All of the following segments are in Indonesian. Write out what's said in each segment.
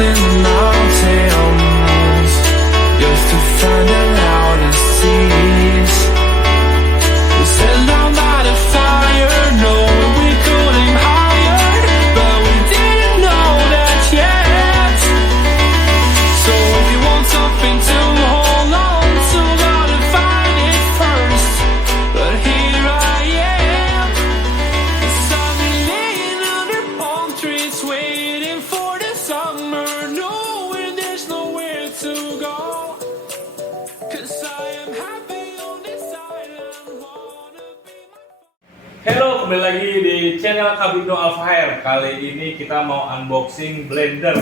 climbing the mountains just to find out how to cease. We sat down by the fire, knowing we could aim higher, but we didn't know that yet. So if you want something to hold on to, gotta find it first. But here I am, 'cause I've been laying under palm trees, waiting for the summer, knowing there's nowhere to go. 'Cause I am happy on this island, wanna be my... Halo, kembali lagi di channel Kabino Alfahir. Kali ini kita mau unboxing blender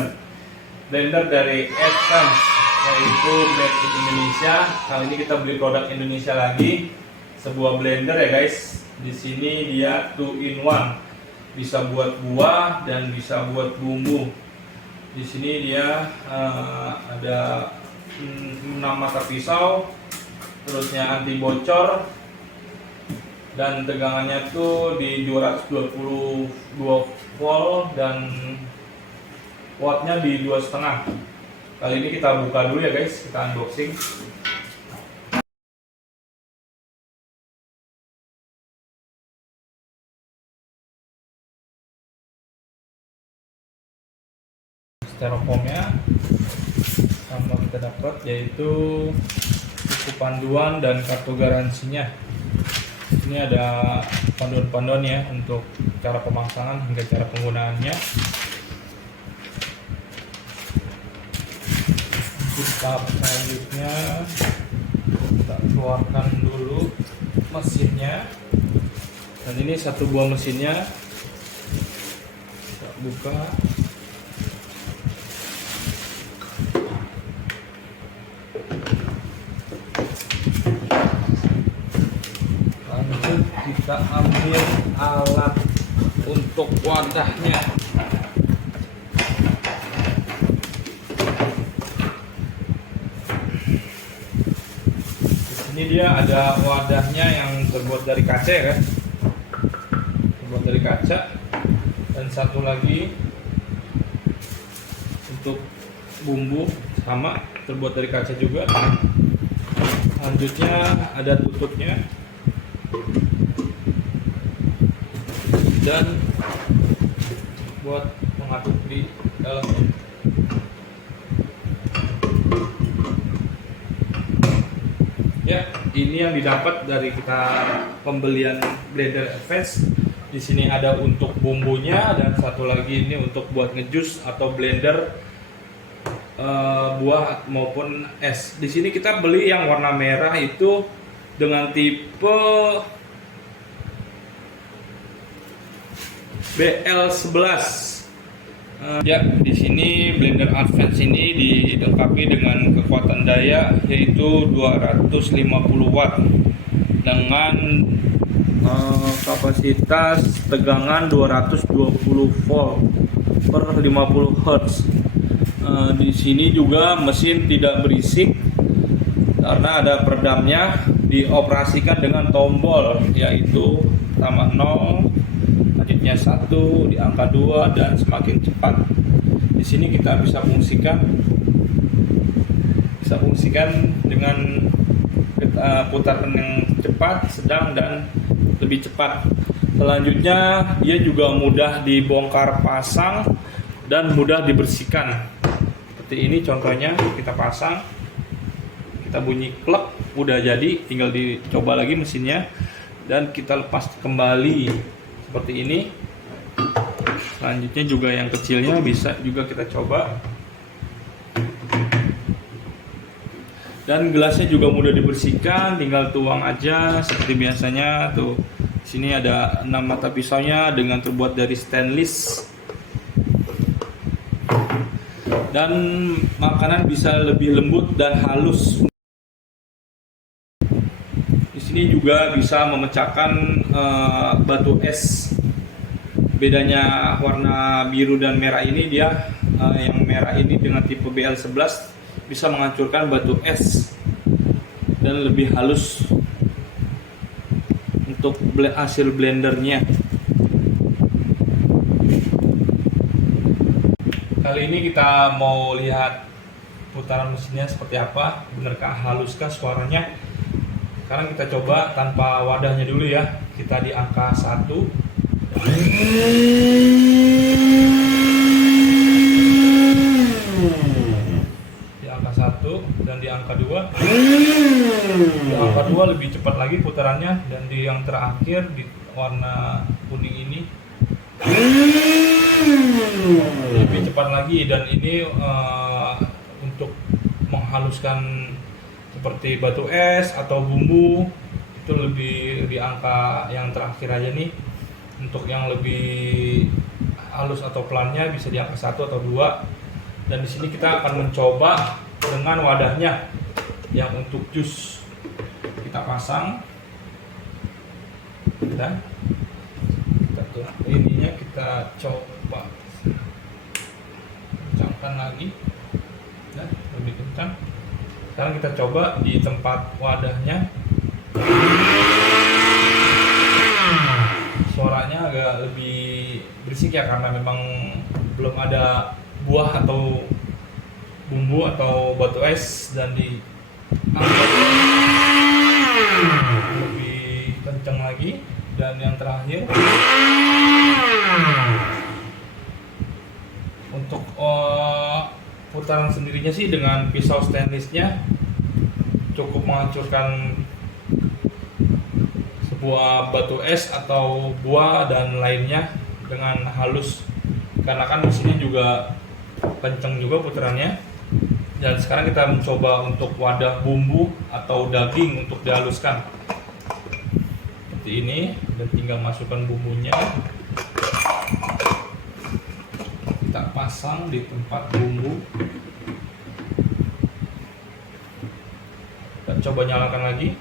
dari Advance, yaitu made in Indonesia. Kali ini kita beli produk Indonesia lagi, sebuah blender ya guys. Di sini dia 2 in 1, bisa buat buah dan bisa buat bumbu. Di sini dia ada 6 mata pisau, terusnya anti bocor, dan tegangannya tuh di 222 volt dan wattnya di 2,5. Kali ini kita buka dulu ya guys, kita unboxing. Styrofoamnya sama kita dapat, yaitu buku panduan dan kartu garansinya. Ini ada panduan-panduan ya untuk cara pemasangan hingga cara penggunaannya. Tahap selanjutnya kita keluarkan dulu mesinnya, dan ini satu buah mesinnya. Kita buka. Lanjut kita ambil alat untuk wadahnya. Ini dia ada wadahnya yang terbuat dari kaca ya, terbuat dari kaca, dan satu lagi untuk bumbu sama terbuat dari kaca juga. Selanjutnya ada tutupnya dan buat mengaduk di dalamnya. Ya, ini yang didapat dari kita pembelian blender Advance. Di sini ada untuk bumbunya, dan satu lagi ini untuk buat ngejus atau blender buah maupun es. Di sini kita beli yang warna merah itu dengan tipe BL11. Ya, di sini blender Advance ini dilengkapi dengan kekuatan daya yaitu 250 watt dengan kapasitas tegangan 220 volt per 50 Hz. Di sini juga mesin tidak berisik karena ada peredamnya, dioperasikan dengan tombol yaitu pertama 0, selanjutnya 1, di angka 2, dan semakin cepat. Di sini kita bisa fungsikan dengan putaran yang cepat, sedang, dan lebih cepat. Selanjutnya dia juga mudah dibongkar pasang dan mudah dibersihkan. Seperti ini contohnya, kita pasang, kita bunyi klek, udah jadi, tinggal dicoba lagi mesinnya dan kita lepas kembali seperti ini. Selanjutnya juga yang kecilnya bisa juga kita coba, dan gelasnya juga mudah dibersihkan, tinggal tuang aja seperti biasanya. Tuh, sini ada 6 mata pisaunya dengan terbuat dari stainless, dan makanan bisa lebih lembut dan halus. Di sini juga bisa memecahkan batu es. Bedanya warna biru dan merah ini, dia yang merah ini dengan tipe BL11 bisa menghancurkan batu es dan lebih halus untuk hasil blendernya. Kali ini kita mau lihat putaran mesinnya seperti apa, benarkah haluskah suaranya. Sekarang kita coba tanpa wadahnya dulu ya. Kita di angka 1. Di angka 1 dan di angka 2. Di angka 2 lebih cepat lagi putarannya, dan di yang terakhir di warna kuning ini lebih cepat lagi. Dan ini untuk menghaluskan seperti batu es atau bumbu itu lebih di angka yang terakhir aja nih. Untuk yang lebih halus atau pelannya bisa di angka 1 atau 2. Dan di sini kita akan mencoba dengan wadahnya yang untuk jus. Kita pasang dan ininya kita coba kencangkan lagi dan lebih kencang. Sekarang kita coba di tempat wadahnya. Suaranya agak lebih berisik ya, karena memang belum ada buah atau bumbu atau batu es, dan di lebih kencang lagi. Dan yang terakhir untuk putaran sendirinya sih dengan pisau stainlessnya cukup menghancurkan sebuah batu es atau buah dan lainnya dengan halus, karena kan mesinnya juga kencang juga putarannya. Dan sekarang kita mencoba untuk wadah bumbu atau daging untuk dihaluskan seperti ini, dan tinggal masukkan bumbunya, kita pasang di tempat bumbu. Kita coba nyalakan lagi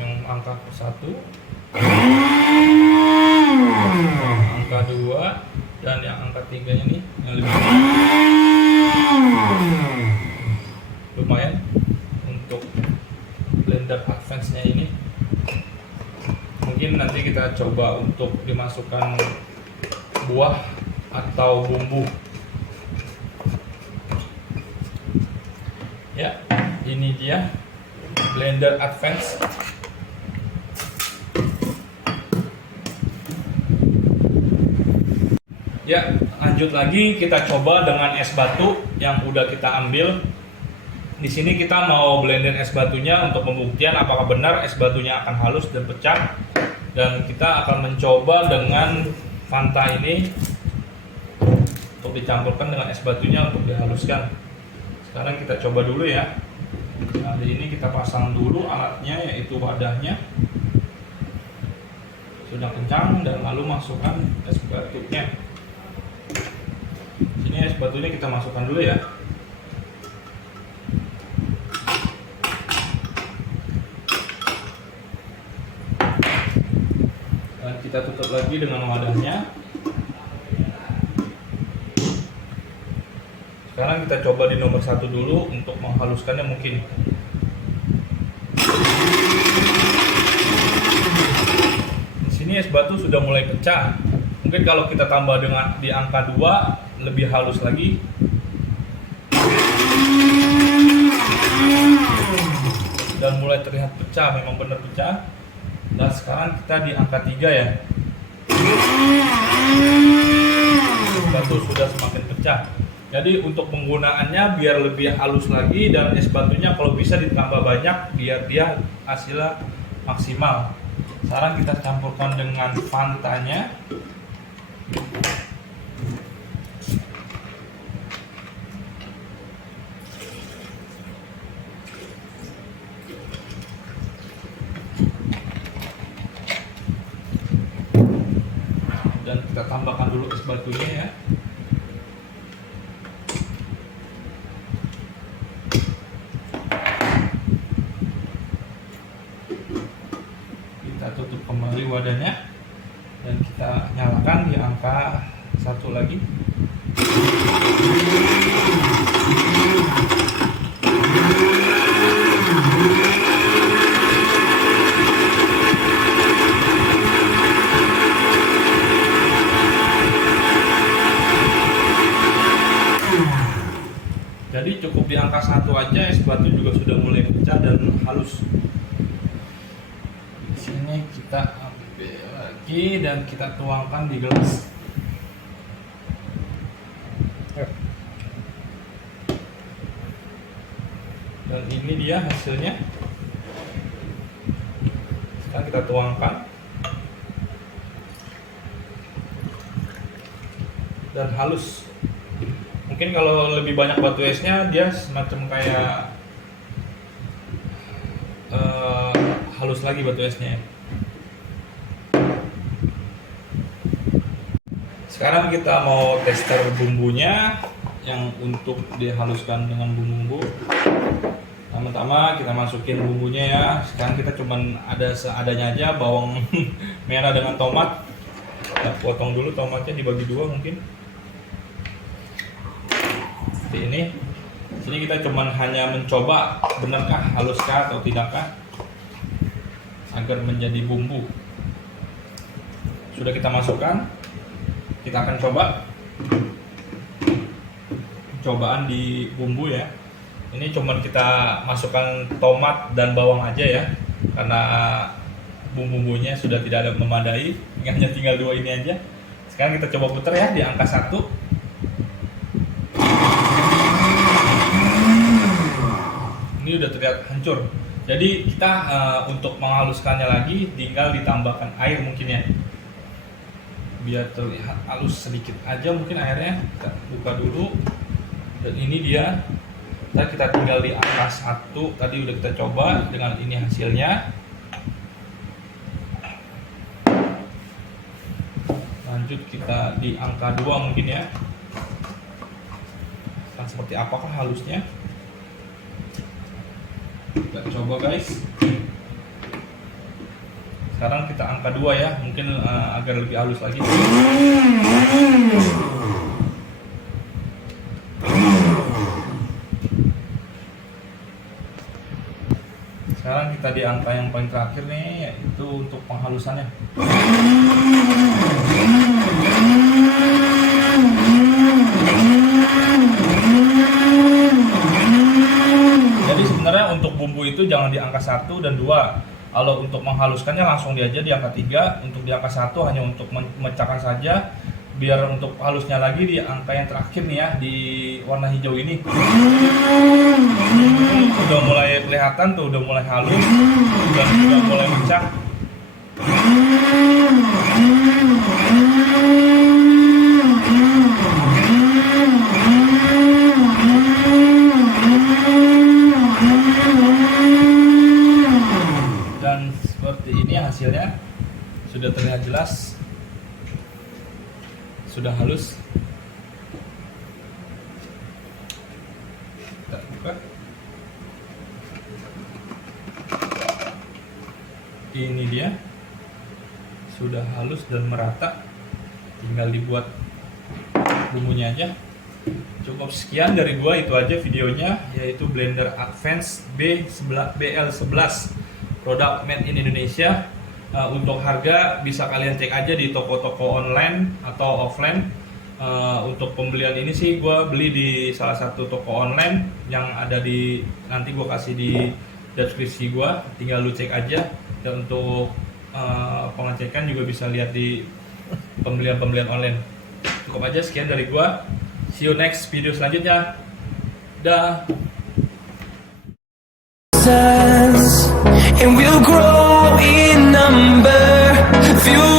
yang angka 1, angka 2, dan yang angka 3 nih yang lebih lumayan untuk blender advance nya ini. Mungkin nanti kita coba untuk dimasukkan buah atau bumbu. Ya, ini dia blender advance. Ya, lanjut lagi kita coba dengan es batu yang udah kita ambil. Di sini kita mau blender es batunya untuk pembuktian apakah benar es batunya akan halus dan pecah. Dan kita akan mencoba dengan Fanta ini untuk dicampurkan dengan es batunya untuk dihaluskan. Sekarang kita coba dulu ya. Nah, di ini kita pasang dulu alatnya, yaitu wadahnya. Sudah kencang, dan lalu masukkan es batunya. Sini es batunya kita masukkan dulu ya. Dan kita tutup lagi dengan wadahnya. Sekarang kita coba di nomor 1 dulu untuk menghaluskannya mungkin. Di sini es batu sudah mulai pecah. Mungkin kalau kita tambah dengan di angka 2 lebih halus lagi. Dan mulai terlihat pecah, memang benar pecah. Dan sekarang kita di angka 3 ya. Es batu sudah semakin pecah. Jadi untuk penggunaannya biar lebih halus lagi, dan es batunya kalau bisa ditambah banyak biar dia hasilnya maksimal. Sekarang kita campurkan dengan Fantanya. Dan kita tambahkan dulu es batunya ya. Kita tutup kembali wadahnya dan kita nyalakan di angka 1 lagi. Jadi cukup di angka 1 aja es batu juga sudah mulai pecah dan halus. Di sini kita ambil lagi dan kita tuangkan di gelas. Dan ini dia hasilnya. Sekarang kita tuangkan. Dan halus. Mungkin kalau lebih banyak batu esnya dia semacam kayak halus lagi batu esnya. Sekarang kita mau tester bumbunya yang untuk dihaluskan dengan bumbu-bumbu. Pertama kita masukin bumbunya ya. Sekarang kita cuman ada seadanya aja, bawang merah dengan tomat. Kita potong dulu tomatnya dibagi 2 mungkin. Seperti ini. Sini kita cuman hanya mencoba benarkah haluskah atau tidakkah agar menjadi bumbu. Sudah kita masukkan. Kita akan coba. Cobaan di bumbu ya. Ini cuman kita masukkan tomat dan bawang aja ya, karena bumbu-bumbunya sudah tidak ada memadai, hanya tinggal 2 ini aja. Sekarang kita coba putar ya di angka 1. Ini udah terlihat hancur. Jadi kita untuk menghaluskannya lagi tinggal ditambahkan air mungkin ya, biar terlihat halus sedikit aja mungkin airnya. Kita buka dulu. Dan ini dia. Kita tinggal di angka 1. Tadi udah kita coba dengan ini hasilnya. Lanjut kita di angka 2 mungkin ya. Nah, seperti apakah halusnya? Kita coba guys. Sekarang kita angka 2 ya, mungkin agar lebih halus lagi. Sekarang kita di angka yang paling terakhir nih, yaitu untuk penghalusannya. Jadi sebenarnya untuk bumbu itu jangan di angka 1 dan 2. Kalau untuk menghaluskannya langsung aja di angka 3. Untuk di angka 1 hanya untuk memecahkan saja. Biar untuk halusnya lagi di angka yang terakhir nih ya, di warna hijau ini. Udah mulai kelihatan tuh, udah mulai halus dan udah mulai pecah. Dan seperti ini hasilnya, sudah terlihat jelas. Sudah halus. Kita buka. Ini dia. Sudah halus dan merata. Tinggal dibuat bumbunya aja. Cukup sekian dari gua, itu aja videonya, yaitu blender Advance BL11, produk made in Indonesia. Untuk harga bisa kalian cek aja di toko-toko online atau offline. Untuk pembelian ini sih gue beli di salah satu toko online yang ada di, nanti gue kasih di deskripsi gue, tinggal lu cek aja. Dan untuk pengecekan juga bisa lihat di pembelian online. Cukup aja sekian dari gue. See you next video selanjutnya. Dah. And we'll grow in number. Few